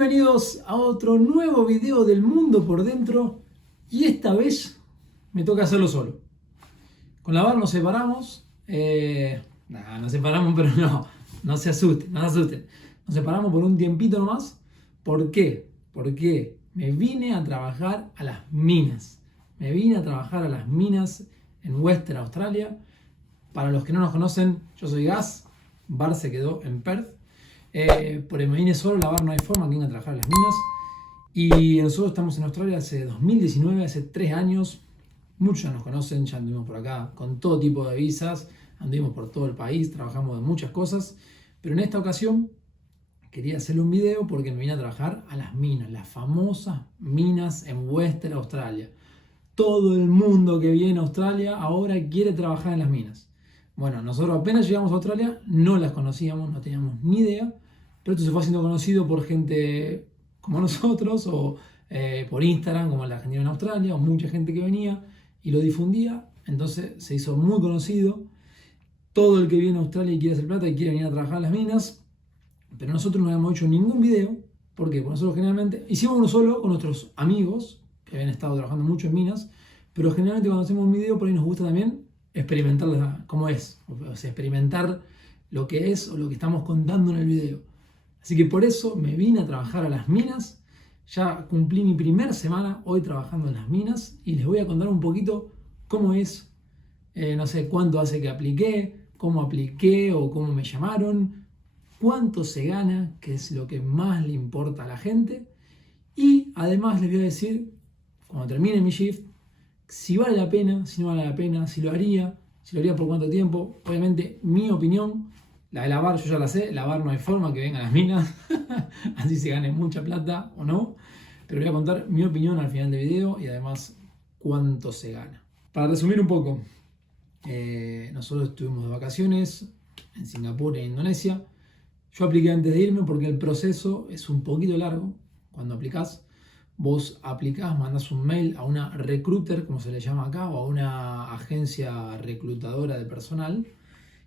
Bienvenidos a otro nuevo video del mundo por dentro y esta vez me toca hacerlo solo. Con la Bar nos separamos, nos separamos pero no se asusten, no se asusten. Nos separamos por un tiempito nomás. ¿Por qué? Porque me vine a trabajar a las minas. Me vine a trabajar a las minas en Western Australia. Para los que no nos conocen, yo soy Gas, Bar se quedó en Perth. Por el me vine solo, la Bar no hay forma que venga a trabajar en las minas. Y nosotros estamos en Australia hace 2019, hace 3 años. Muchos ya nos conocen, ya anduvimos por acá con todo tipo de visas, anduvimos por todo el país, trabajamos de muchas cosas. Pero en esta ocasión quería hacerle un video porque me vine a trabajar a las minas, las famosas minas en Western Australia. Todo el mundo que viene a Australia ahora quiere trabajar en las minas. Bueno, nosotros apenas llegamos a Australia, no las conocíamos, no teníamos ni idea, pero esto se fue haciendo conocido por gente como nosotros o por Instagram, como la Argentina en Australia, o mucha gente que venía y lo difundía, entonces se hizo muy conocido. Todo el que viene a Australia y quiere hacer plata y quiere venir a trabajar en las minas, pero nosotros no habíamos hecho ningún video. ¿Por qué? Porque nosotros generalmente hicimos uno solo con nuestros amigos que habían estado trabajando mucho en minas, pero generalmente cuando hacemos un video por ahí nos gusta también experimentar cómo es, o sea, experimentar lo que es o lo que estamos contando en el video. Así que por eso me vine a trabajar a las minas. Ya cumplí mi primera semana hoy trabajando en las minas y les voy a contar un poquito cómo es, no sé cuánto hace que apliqué, cómo apliqué o cómo me llamaron, cuánto se gana, que es lo que más le importa a la gente. Y además les voy a decir, cuando termine mi shift, si vale la pena, si no vale la pena, si lo haría por cuánto tiempo. Obviamente mi opinión, la de la Bar yo ya la sé, la Bar no hay forma que venga a las minas, así se gane mucha plata o no, pero voy a contar mi opinión al final del video y además cuánto se gana. Para resumir un poco, nosotros estuvimos de vacaciones en Singapur e Indonesia. Yo apliqué antes de irme porque el proceso es un poquito largo. Cuando aplicás, vos aplicás, mandás un mail a una recruiter, como se le llama acá, o a una agencia reclutadora de personal,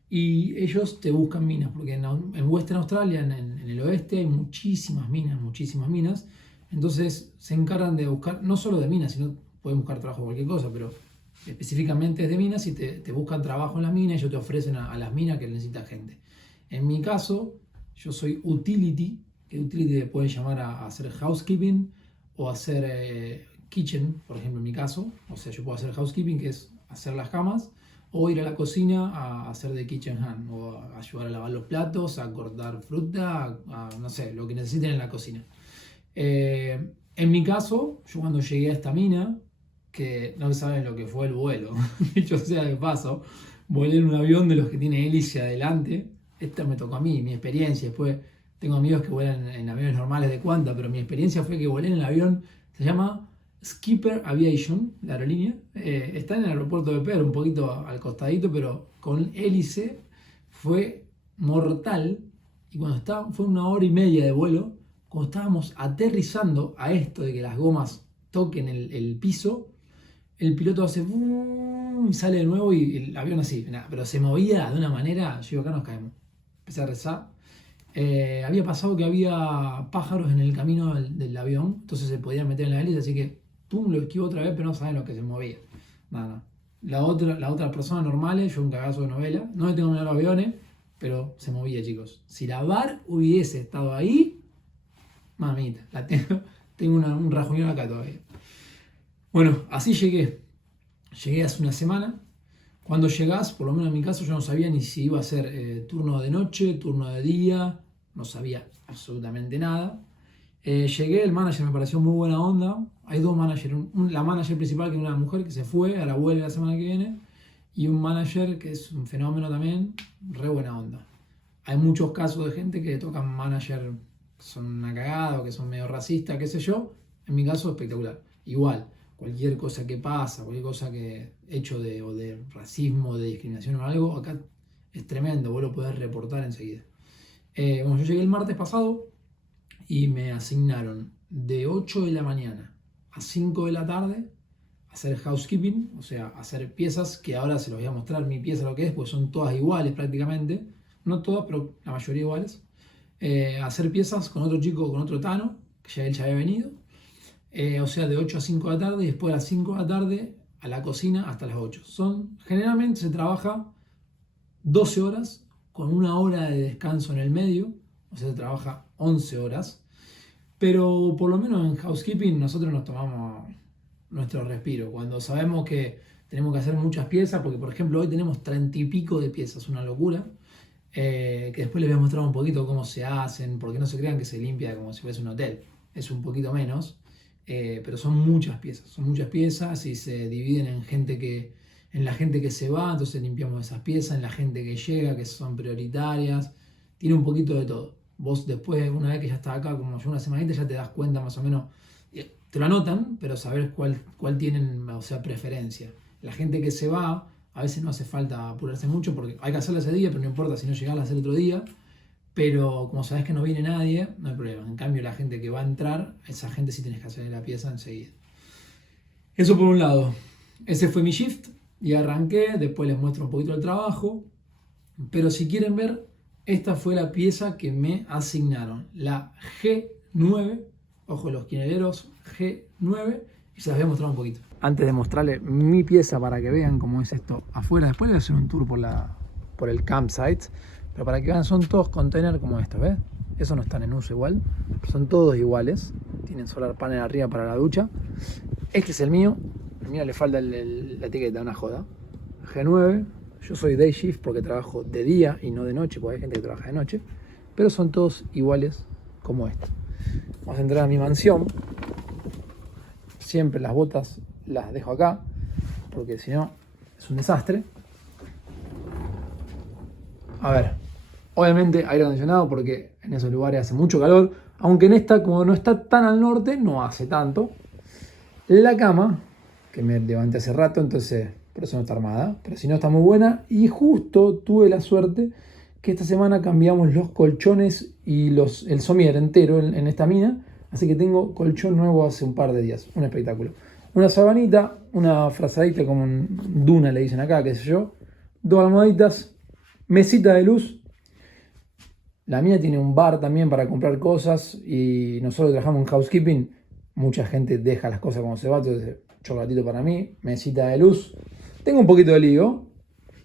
y ellos te buscan minas, porque en Western Australia, en el oeste, hay muchísimas minas, entonces se encargan de buscar, no solo de minas, sino pueden buscar trabajo de cualquier cosa, pero específicamente es de minas y te buscan trabajo en las minas y ellos te ofrecen a las minas que necesita gente. En mi caso, yo soy utility, que utility te puede llamar a hacer housekeeping, o hacer kitchen, por ejemplo en mi caso. O sea, yo puedo hacer housekeeping, que es hacer las camas, o ir a la cocina a hacer de kitchen hand, o a ayudar a lavar los platos, a cortar fruta, no sé, lo que necesiten en la cocina. En mi caso, yo cuando llegué a esta mina, que no saben lo que fue el vuelo, dicho sea de paso, volé en un avión de los que tiene hélice adelante. Esta me tocó a mí, mi experiencia. Después tengo amigos que vuelan en aviones normales de Qantas, pero mi experiencia fue que volé en el avión, se llama Skipper Aviation, la aerolínea. Está en el aeropuerto de Perth, un poquito al costadito, pero con hélice. Fue mortal. Y fue 1 hora y media de vuelo. Cuando estábamos aterrizando a esto de que las gomas toquen el piso, el piloto hace y sale de nuevo y el avión así, pero se movía de una manera. Yo digo, acá nos caemos. Empecé a rezar. Había pasado que había pájaros en el camino del avión, entonces se podían meter en la hélice, así que pum, lo esquivo otra vez, pero no saben lo que se movía. Nada. La otra persona normal, yo un cagazo de novela, no le tengo miedo a los aviones, pero se movía, chicos. Si la Bar hubiese estado ahí, mamita, tengo un rajuñón acá todavía. Bueno, así llegué hace una semana. Cuando llegás, por lo menos en mi caso, yo no sabía ni si iba a ser turno de noche, turno de día, no sabía absolutamente nada. Llegué, el manager me pareció muy buena onda. Hay 2 managers, la manager principal que es una mujer que se fue, ahora vuelve la semana que viene, y un manager que es un fenómeno también, re buena onda. Hay muchos casos de gente que tocan manager que son una cagada o que son medio racistas, qué sé yo. En mi caso, espectacular. Igual. Cualquier cosa que pasa, cualquier cosa que hecho de racismo, de discriminación o algo, acá es tremendo, vos lo podés reportar enseguida. Bueno, yo llegué el martes pasado y me asignaron de 8 de la mañana a 5 de la tarde a hacer housekeeping, o sea, hacer piezas, que ahora se los voy a mostrar mi pieza lo que es, pues son todas iguales prácticamente, no todas, pero la mayoría iguales. a hacer piezas con otro chico, con otro Tano, que él ya había venido. O sea, de 8 a 5 de la tarde y después de las 5 de la tarde a la cocina hasta las 8. Generalmente se trabaja 12 horas con 1 hora de descanso en el medio, o sea, se trabaja 11 horas. Pero por lo menos en housekeeping nosotros nos tomamos nuestro respiro. Cuando sabemos que tenemos que hacer muchas piezas, porque por ejemplo hoy tenemos 30 y pico de piezas, una locura. Que después les voy a mostrar un poquito cómo se hacen, porque no se crean que se limpia como si fuese un hotel. Es un poquito menos, pero son muchas piezas y se dividen en la gente que se va, entonces limpiamos esas piezas, en la gente que llega, que son prioritarias. Tiene un poquito de todo. Vos después, una vez que ya estás acá, como yo una semanita, ya te das cuenta más o menos, te lo anotan, pero saber cuál tienen, o sea, preferencia. La gente que se va, a veces no hace falta apurarse mucho porque hay que hacerlo ese día, pero no importa si no llegás a hacer otro día. Pero como sabes que no viene nadie, no hay problema. En cambio, la gente que va a entrar, esa gente sí tienes que hacer la pieza enseguida. Eso por un lado. Ese fue mi shift y arranqué. Después les muestro un poquito el trabajo. Pero si quieren ver, esta fue la pieza que me asignaron. La G9. Ojo, los quinereros G9. Y se las voy a mostrar un poquito. Antes de mostrarles mi pieza para que vean cómo es esto afuera. Después les voy a hacer un tour por el campsite. Pero para que vean, son todos containers como estos, ¿ves? Esos no están en uso igual. Son todos iguales. Tienen solar panel arriba para la ducha. Este es el mío. El mío le falta la etiqueta, una joda. G9. Yo soy day shift porque trabajo de día y no de noche, porque hay gente que trabaja de noche. Pero son todos iguales como este. Vamos a entrar a mi mansión. Siempre las botas las dejo acá, porque si no es un desastre. A ver, obviamente aire acondicionado porque en esos lugares hace mucho calor, aunque en esta, como no está tan al norte, no hace tanto. La cama, que me levanté hace rato, entonces por eso no está armada, pero si no está muy buena. Y justo tuve la suerte que esta semana cambiamos los colchones y el somier entero en esta mina, así que tengo colchón nuevo hace un par de días, un espectáculo. Una sabanita, una frazadita como un duna le dicen acá, qué sé yo, 2 almohaditas, mesita de luz. La mía tiene un bar también para comprar cosas y nosotros trabajamos en housekeeping. Mucha gente deja las cosas como se va, entonces chocolatito para mí, mesita de luz. Tengo un poquito de lío,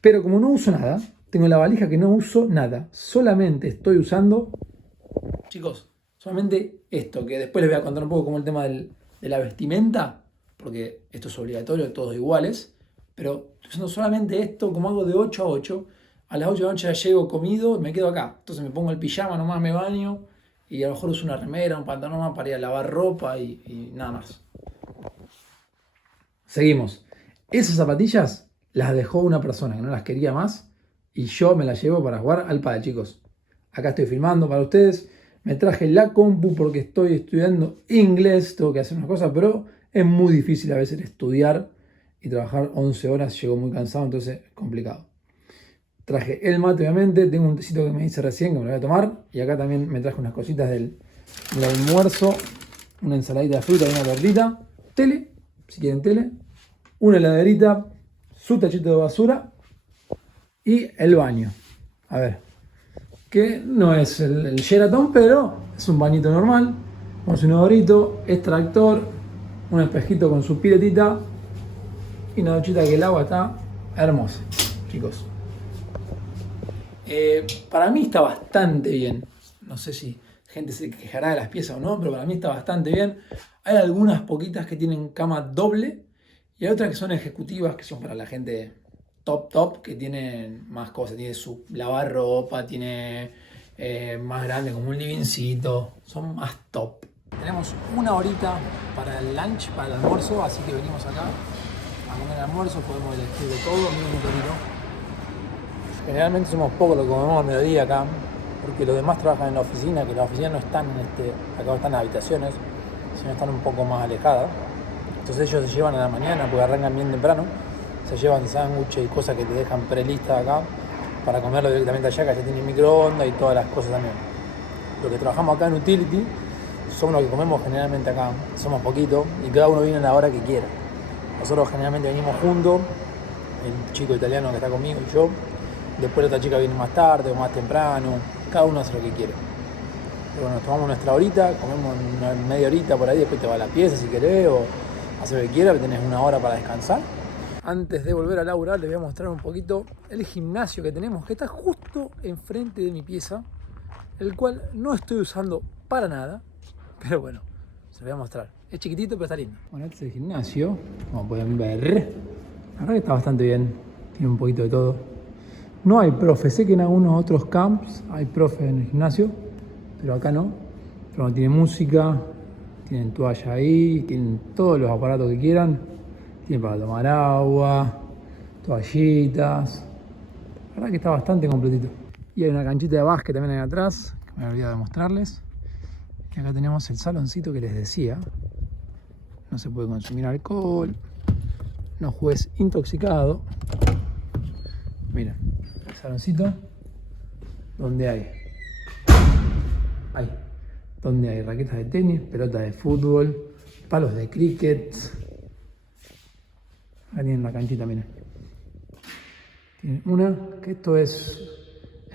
pero como no uso nada, tengo la valija que no uso nada. Solamente estoy usando, chicos, solamente esto, que después les voy a contar un poco como el tema de la vestimenta, porque esto es obligatorio, todos iguales, pero estoy usando solamente esto, como hago de 8 a 8. A las 8 de la noche ya llego comido, me quedo acá. Entonces me pongo el pijama, nomás me baño y a lo mejor uso una remera, un pantalón más para ir a lavar ropa y nada más. Seguimos. Esas zapatillas las dejó una persona que no las quería más y yo me las llevo para jugar al pádel, chicos. Acá estoy filmando para ustedes. Me traje la compu porque estoy estudiando inglés, tengo que hacer unas cosas, pero es muy difícil a veces estudiar y trabajar 11 horas. Llego muy cansado, entonces es complicado. Traje el mate, obviamente. Tengo un tecito que me hice recién que me lo voy a tomar. Y acá también me traje unas cositas del almuerzo. Una ensaladita de fruta y una tortita. Tele, si quieren tele. Una heladerita. Su tachito de basura. Y el baño. A ver. Que no es el Sheraton, pero es un bañito normal. Con su inodorito, extractor. Un espejito con su piletita. Y una duchita que el agua está hermosa, chicos. Para mí está bastante bien. No sé si gente se quejará de las piezas o no, pero para mí está bastante bien. Hay algunas poquitas que tienen cama doble y hay otras que son ejecutivas, que son para la gente top, que tienen más cosas. Tiene su lavarropa, tiene más grande como un livingcito. Son más top. Tenemos 1 horita para el lunch, para el almuerzo, así que venimos acá a comer el almuerzo. Podemos elegir de todo, miren un poquito. Generalmente somos pocos los que comemos al mediodía acá, porque los demás trabajan en la oficina, que las oficinas no están acá están las habitaciones, sino están un poco más alejadas. Entonces ellos se llevan a la mañana, porque arrancan bien temprano, se llevan sándwiches y cosas que te dejan prelistas acá, para comerlo directamente allá, que ya tienen microondas y todas las cosas también. Los que trabajamos acá en Utility, somos los que comemos generalmente acá, somos poquitos, y cada uno viene a la hora que quiera. Nosotros generalmente venimos juntos, el chico italiano que está conmigo y yo. Después la otra chica viene más tarde o más temprano. Cada uno hace lo que quiere. Pero bueno, tomamos nuestra horita, comemos una media horita por ahí, después te vas a la pieza si querés o hacer lo que quieras, tenés una hora para descansar. Antes de volver a laburar les voy a mostrar un poquito el gimnasio que tenemos, que está justo enfrente de mi pieza, el cual no estoy usando para nada, pero bueno, se lo voy a mostrar. Es chiquitito pero está lindo. Bueno, este es el gimnasio, como pueden ver. La verdad que está bastante bien, tiene un poquito de todo. No hay profe, sé que en algunos otros camps hay profe en el gimnasio, pero acá no. Pero bueno, tiene música, tienen toalla ahí, tienen todos los aparatos que quieran. Tienen para tomar agua, toallitas. La verdad que está bastante completito. Y hay una canchita de básquet también ahí atrás, que me he olvidado de mostrarles. Y acá tenemos el saloncito que les decía. No se puede consumir alcohol. No juegues intoxicado. Miren, el saloncito donde hay raquetas de tenis, pelotas de fútbol, palos de cricket. Acá tienen la canchita, miren. Tienen una, que esto es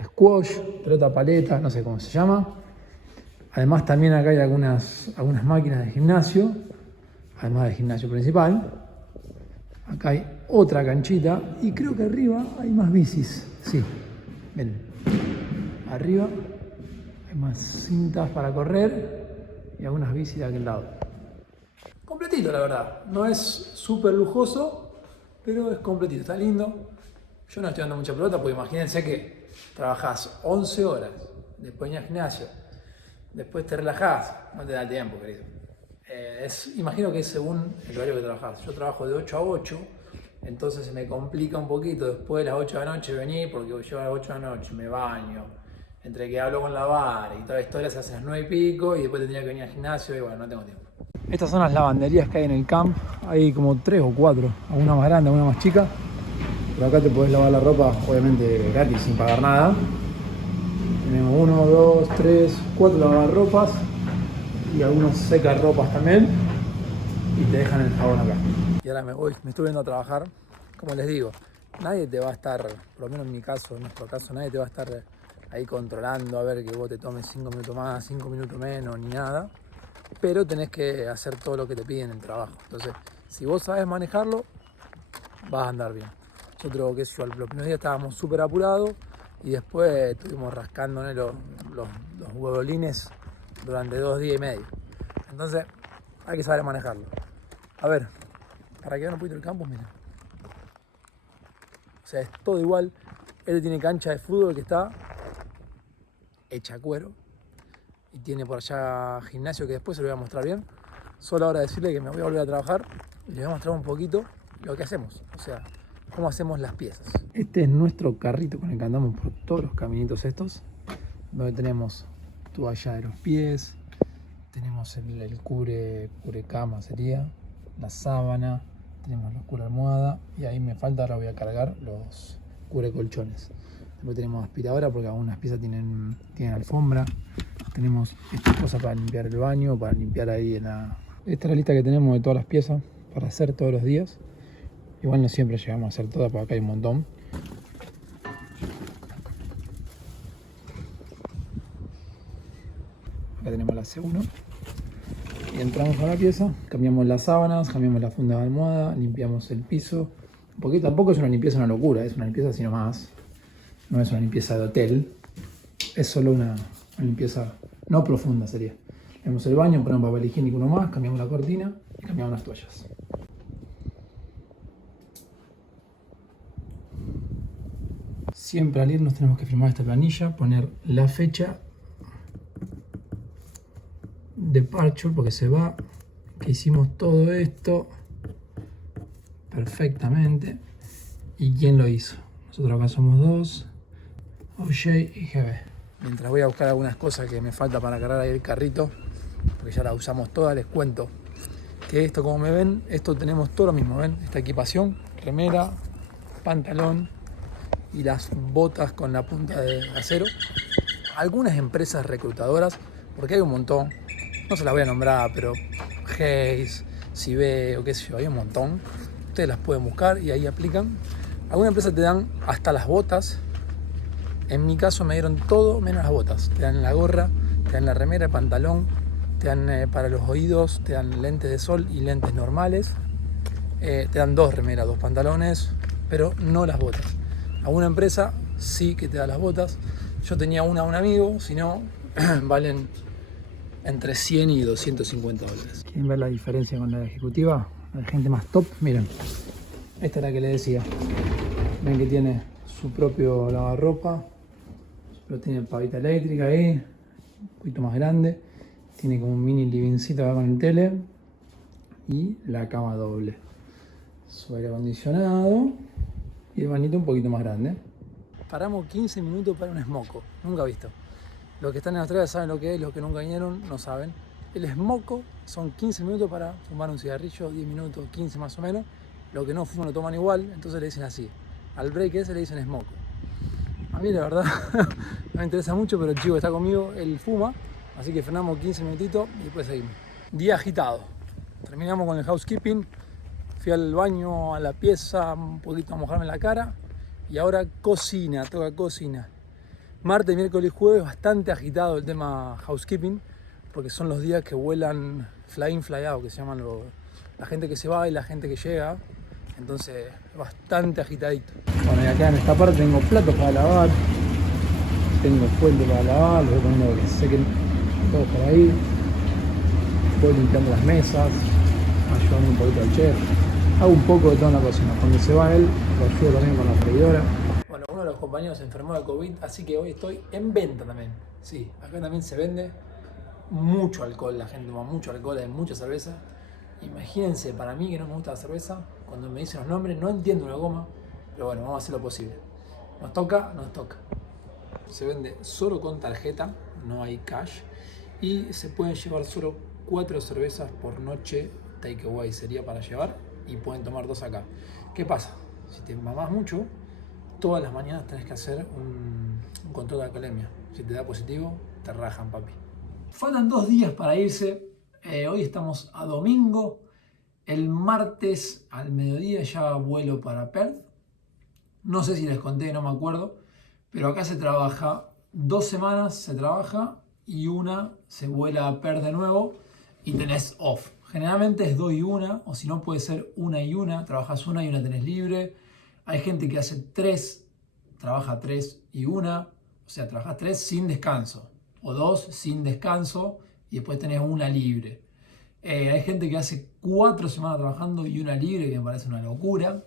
squash, pelota paleta, no sé cómo se llama. Además también acá hay algunas máquinas de gimnasio, además del gimnasio principal. Acá hay otra canchita y creo que arriba hay más bicis. Sí, miren. Arriba hay más cintas para correr y algunas bicis de aquel lado. Completito, la verdad. No es súper lujoso, pero es completito. Está lindo. Yo no estoy dando mucha pelota porque imagínense que trabajás 11 horas, después en el gimnasio, después te relajás, no te da el tiempo, querido. Imagino que es según el horario que trabajás. Yo trabajo de 8 a 8, entonces se me complica un poquito después de las 8 de la noche venir, porque yo a las 8 de la noche me baño, entre que hablo con la bar y toda la historia se hace a las 9 y pico y después tendría que venir al gimnasio y bueno, no tengo tiempo. Estas son las lavanderías que hay en el camp, hay como 3 o 4, alguna más grande, alguna más chica. Pero acá te podés lavar la ropa, obviamente gratis, sin pagar nada. Tenemos 1, 2, 3, 4 lavarropas y algunos secarropas también. Y te dejan el jabón acá. Y ahora me estoy viendo a trabajar. Como les digo, nadie te va a estar, por lo menos en mi caso, en nuestro caso, nadie te va a estar ahí controlando a ver que vos te tomes 5 minutos más, 5 minutos menos, ni nada. Pero tenés que hacer todo lo que te piden en el trabajo. Entonces, si vos sabes manejarlo, vas a andar bien. Nosotros, qué sé yo, los primeros días estábamos súper apurados y después estuvimos rascándonos los huevolines durante 2 días y medio. Entonces, hay que saber manejarlo. A ver, para que vean un poquito el campo, miren. O sea, es todo igual. Este tiene cancha de fútbol que está hecha a cuero. Y tiene por allá gimnasio que después se lo voy a mostrar bien. Solo ahora decirle que me voy a volver a trabajar y les voy a mostrar un poquito lo que hacemos. O sea, cómo hacemos las piezas. Este es nuestro carrito con el que andamos por todos los caminitos estos. Donde tenemos toalla de los pies. Tenemos el cubre cama sería. La sábana. Tenemos la cubre almohada. Y ahí me falta, ahora voy a cargar los cubre colchones. Después tenemos aspiradora porque algunas piezas tienen alfombra. Tenemos esta cosa para limpiar el baño, para limpiar ahí Esta es la lista que tenemos de todas las piezas para hacer todos los días. Igual no siempre llegamos a hacer todas, porque acá hay un montón. Acá tenemos la C1. Y entramos a la pieza, cambiamos las sábanas, cambiamos la funda de almohada, limpiamos el piso. Porque tampoco es una limpieza una locura, es una limpieza así nomás. No es una limpieza de hotel. Es solo una limpieza no profunda sería. Tenemos el baño, ponemos papel higiénico uno más, cambiamos la cortina y cambiamos las toallas. Siempre al irnos tenemos que firmar esta planilla, poner la fecha departure porque se va, que hicimos todo esto perfectamente y quién lo hizo. Nosotros acá somos 2, OJ y GB. Mientras voy a buscar algunas cosas que me falta para cargar ahí el carrito, porque ya la usamos todas, les cuento que esto, como me ven, esto tenemos todo lo mismo, ¿ven? Esta equipación, remera, pantalón y las botas con la punta de acero. Algunas empresas reclutadoras, porque hay un montón, no se las voy a nombrar, pero Hayes, Cibe o qué sé yo, hay un montón. Ustedes las pueden buscar y ahí aplican. Algunas empresas te dan hasta las botas. En mi caso me dieron todo menos las botas. Te dan la gorra, te dan la remera, el pantalón, te dan para los oídos, te dan lentes de sol y lentes normales. Te dan 2 remeras, 2 pantalones, pero no las botas. Alguna empresa sí que te da las botas. Yo tenía una a un amigo, si no, valen entre 100 y 250 dólares. ¿Quieren ver la diferencia con la ejecutiva? La gente más top, miren. Esta es la que les decía. Ven que tiene su propio lavarropa, pero tiene pavita eléctrica ahí, un poquito más grande. Tiene como un mini livingcito acá con el tele y la cama doble. Su aire acondicionado y el bañito un poquito más grande. Paramos 15 minutos para un smoco, nunca visto. Los que están en Australia saben lo que es, los que nunca vinieron no saben. El smoco son 15 minutos para fumar un cigarrillo, 10 minutos, 15 más o menos. Los que no fuman lo toman igual, entonces le dicen así. Al break ese le dicen smoco. A mí la verdad no me interesa mucho, pero el chico que está conmigo, él fuma, así que frenamos 15 minutitos y después seguimos. Día agitado. Terminamos con el housekeeping. Fui al baño, a la pieza, un poquito a mojarme la cara. Y ahora cocina, toca cocina. Martes, miércoles y jueves bastante agitado el tema housekeeping, porque son los días que vuelan fly in, fly out, que se llaman la gente que se va y la gente que llega. Entonces, bastante agitadito. Bueno, y acá en esta parte tengo platos para lavar. Tengo fuente para lavar, los voy poniendo que se sequen todos por ahí. Voy limpiando las mesas, ayudando un poquito al chef. Hago un poco de todo en la cocina. Cuando se va él, lo ayudo también con la freidora. Bueno, uno de los compañeros se enfermó de COVID, así que hoy estoy en venta también. Sí, acá también se vende mucho alcohol, la gente toma mucho alcohol, hay mucha cerveza. Imagínense, para mí que no me gusta la cerveza, cuando me dicen los nombres no entiendo una goma, pero bueno, vamos a hacer lo posible. Nos toca, nos toca. Se vende solo con tarjeta, no hay cash, y se pueden llevar solo 4 cervezas por noche, takeaway sería para llevar, y pueden tomar 2 acá. ¿Qué pasa? Si te mamás mucho, todas las mañanas tenés que hacer un control de alcoholemia. Si te da positivo, te rajan, papi. Faltan 2 días para irse. Hoy estamos a domingo. El martes al mediodía ya vuelo para Perth. No sé si les conté, no me acuerdo. Pero acá se trabaja 2 semanas, se trabaja y una se vuela a Perth de nuevo y tenés off. Generalmente es 2 y 1, o si no puede ser 1 y 1. Trabajas 1 y 1 tenés libre. Hay gente que hace 3, trabaja 3 y 1. O sea, trabajas 3 sin descanso. O 2 sin descanso y después tenés 1 libre. Hay gente que hace 4 semanas trabajando y 1 libre, que me parece una locura.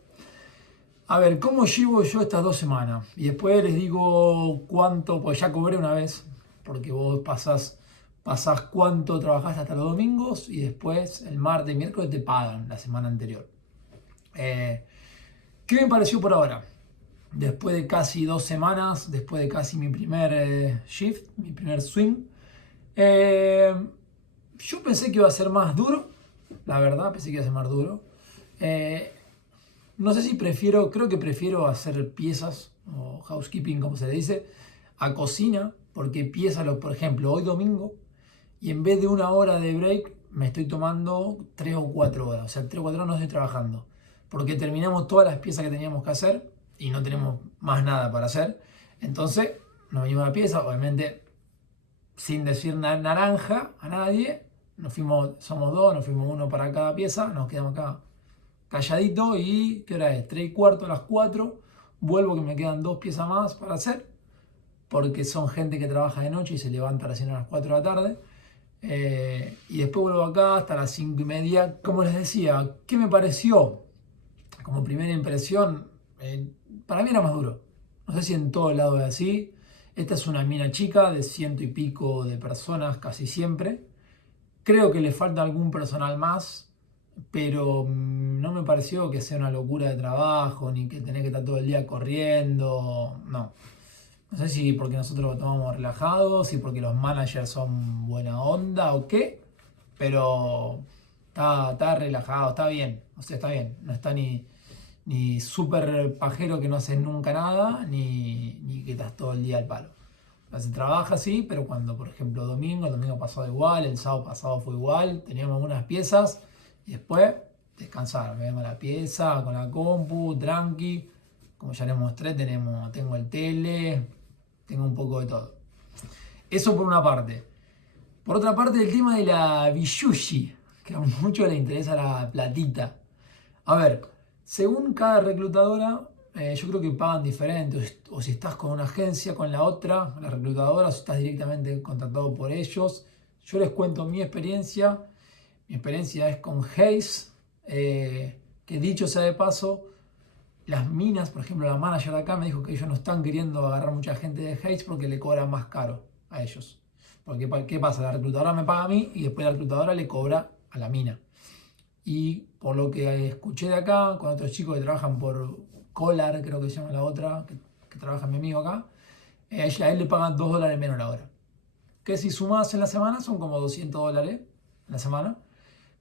A ver, ¿cómo llevo yo estas 2 semanas? Y después les digo cuánto, pues ya cobré una vez, porque vos pasás cuánto trabajaste hasta los domingos y después el martes y miércoles te pagan la semana anterior. ¿Qué me pareció por ahora? Después de casi 2 semanas, después de casi mi primer shift, mi primer swing, yo pensé que iba a ser más duro, la verdad, pensé que iba a ser más duro. No sé si creo que prefiero hacer piezas o housekeeping, como se le dice, a cocina, porque piezas, por ejemplo, hoy domingo, y en vez de 1 hora de break, me estoy tomando 3 o 4 horas, o sea, 3 o 4 horas no estoy trabajando, porque terminamos todas las piezas que teníamos que hacer y no tenemos más nada para hacer. Entonces, nos venimos a la pieza, obviamente, sin decir naranja a nadie, somos 2, nos fuimos 1 para cada pieza, nos quedamos acá calladito y ¿qué hora es? 3 y cuarto, a las 4, vuelvo que me quedan 2 piezas más para hacer, porque son gente que trabaja de noche y se levanta recién a las 4 de la tarde, y después vuelvo acá hasta las 5 y media. Como les decía, ¿qué me pareció? Como primera impresión, para mí era más duro. No sé si en todo lado es así. Esta es una mina chica de 100 y pico de personas casi siempre. Creo que le falta algún personal más, pero no me pareció que sea una locura de trabajo, ni que tenés que estar todo el día corriendo, no. No sé si porque nosotros lo tomamos relajados, si porque los managers son buena onda o qué, pero está relajado, está bien, o sea, está bien, no está ni súper pajero que no haces nunca nada, ni que estás todo el día al palo. O sea, se trabaja así, pero cuando, por ejemplo, el domingo pasado igual, el sábado pasado fue igual, teníamos algunas piezas y después descansar, me vemos la pieza con la compu, tranqui, como ya les mostré, tengo el tele, tengo un poco de todo. Eso por una parte. Por otra parte, el tema de la Biyushi, que a muchos les interesa la platita. A ver, según cada reclutadora, yo creo que pagan diferente. O si estás con una agencia, con la otra, la reclutadora, o si estás directamente contratado por ellos. Yo les cuento mi experiencia. Mi experiencia es con Hays, que dicho sea de paso, las minas, por ejemplo, la manager de acá me dijo que ellos no están queriendo agarrar mucha gente de Hays porque le cobran más caro a ellos. Porque, ¿qué pasa? La reclutadora me paga a mí y después la reclutadora le cobra a la mina. Y por lo que escuché de acá, con otros chicos que trabajan por Collar, creo que se llama la otra, que trabaja mi amigo acá, a él le pagan $2 menos la hora. Que si sumas en la semana son como $200 en la semana.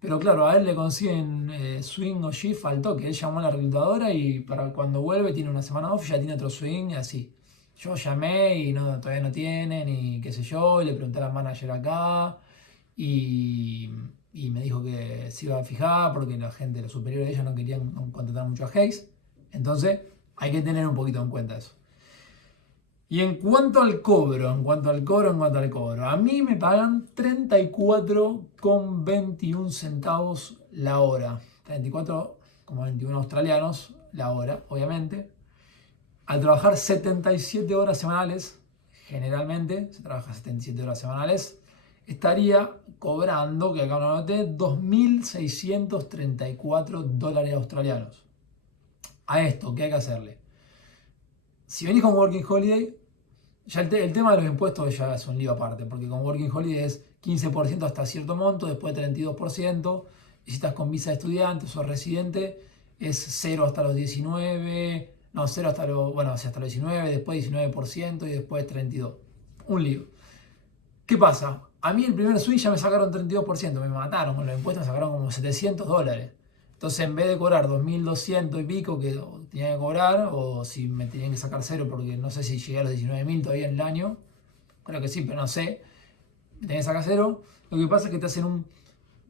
Pero claro, a él le consiguen swing o shift al toque. Él llamó a la reclutadora y para cuando vuelve tiene una semana off, ya tiene otro swing y así. Yo llamé y todavía no tienen y qué sé yo, y le pregunté a la manager acá y me dijo que se iba a fijar porque la gente, los superiores de ella no querían contratar mucho a Hays. Entonces hay que tener un poquito en cuenta eso. Y en cuanto al cobro, a mí me pagan 34,21 centavos la hora. 34,21 australianos la hora, obviamente. Al trabajar 77 horas semanales, generalmente se trabaja 77 horas semanales, estaría cobrando, que acá lo anoté, $2.634 australianos. A esto, ¿qué hay que hacerle? Si venís con Working Holiday, ya el tema de los impuestos ya es un lío aparte, porque con Working Holiday es 15% hasta cierto monto, después 32%, y si estás con visa de estudiante o residente, es 0 hasta los 19, no, 0 hasta los, bueno, hasta los 19, después 19% y después 32%. Un lío. ¿Qué pasa? A mí el primer swing ya me sacaron 32%, me mataron con los impuestos, me sacaron como $700. Entonces, en vez de cobrar 2.200 y pico que tenía que cobrar, o si me tenían que sacar cero porque no sé si llegué a los 19.000 todavía en el año, creo que sí, pero no sé, me tenían que sacar cero, lo que pasa es que te hacen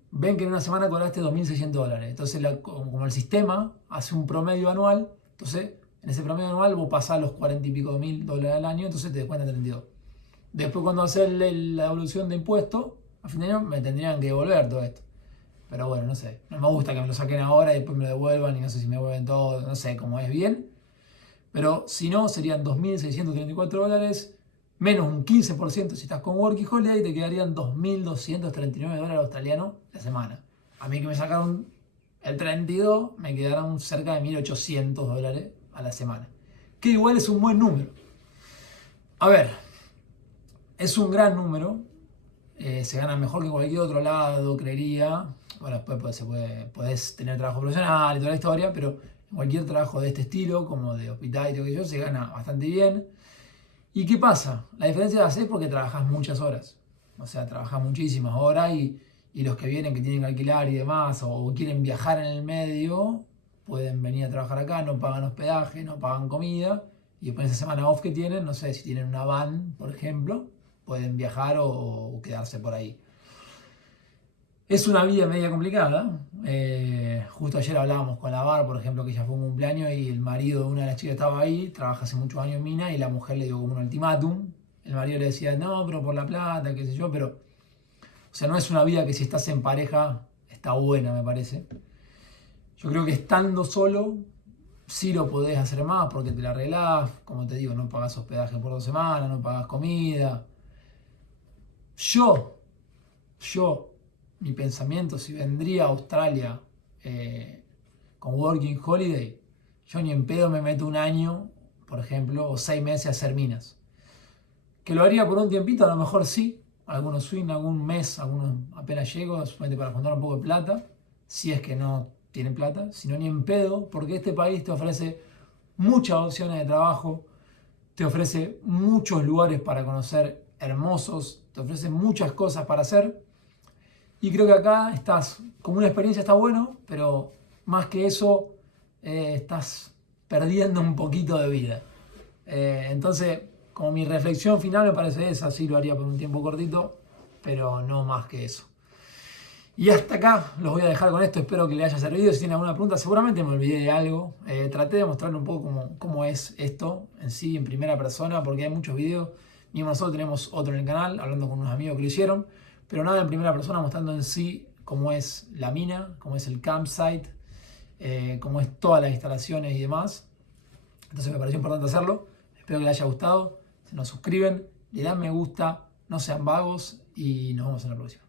ven que en una semana cobraste $2.600. Entonces, como el sistema hace un promedio anual, entonces en ese promedio anual vos pasás los 40 y pico mil dólares al año, entonces te descuentan 32. Después, cuando haces la evolución de impuestos, a fin de año me tendrían que devolver todo esto. Pero bueno, no sé, no me gusta que me lo saquen ahora y después me lo devuelvan y no sé si me devuelven todo, no sé cómo es bien. Pero si no, serían $2.634, menos un 15% si estás con Working Holiday, te quedarían $2.239 australianos la semana. A mí que me sacaron el 32, me quedaron cerca de $1.800 a la semana. Que igual es un buen número. A ver, es un gran número. Se gana mejor que en cualquier otro lado, creería. Bueno, después podés tener trabajo profesional y toda la historia, pero en cualquier trabajo de este estilo, como de hospital y todo aquello, se gana bastante bien. ¿Y qué pasa? La diferencia la haces porque trabajas muchas horas. O sea, trabajas muchísimas horas y los que vienen, que tienen que alquilar y demás, o quieren viajar en el medio, pueden venir a trabajar acá, no pagan hospedaje, no pagan comida, y después esa semana off que tienen, no sé, si tienen una van, por ejemplo, pueden viajar o quedarse por ahí. Es una vida media complicada. Justo ayer hablábamos con la Bar, por ejemplo, que ella fue un cumpleaños y el marido de una de las chicas estaba ahí, trabaja hace muchos años en mina, y la mujer le dio como un ultimátum. El marido le decía, no, pero por la plata, qué sé yo, pero... O sea, no es una vida que si estás en pareja está buena, me parece. Yo creo que estando solo, sí lo podés hacer más porque te la arreglás. Como te digo, no pagás hospedaje por 2 semanas, no pagás comida. Yo, mi pensamiento, si vendría a Australia con Working Holiday, yo ni en pedo me meto un año, por ejemplo, o 6 meses a hacer minas. Que lo haría por un tiempito, a lo mejor sí, algunos swing, algún mes, algunos apenas llego, solamente para juntar un poco de plata, si es que no tienen plata, sino ni en pedo, porque este país te ofrece muchas opciones de trabajo, te ofrece muchos lugares para conocer hermosos, te ofrece muchas cosas para hacer. Y creo que acá estás, como una experiencia está bueno, pero más que eso, estás perdiendo un poquito de vida. Entonces, como mi reflexión final me parece esa, sí lo haría por un tiempo cortito, pero no más que eso. Y hasta acá los voy a dejar con esto, espero que les haya servido. Si tienen alguna pregunta, seguramente me olvidé de algo. Traté de mostrarles un poco cómo es esto en sí, en primera persona, porque hay muchos videos. Mismo nosotros tenemos otro en el canal, hablando con unos amigos que lo hicieron. pero nada en primera persona, mostrando en sí cómo es la mina, cómo es el campsite, cómo es todas las instalaciones y demás. Entonces me pareció importante hacerlo. Espero que les haya gustado. Se nos suscriben, le dan me gusta, no sean vagos y nos vemos en la próxima.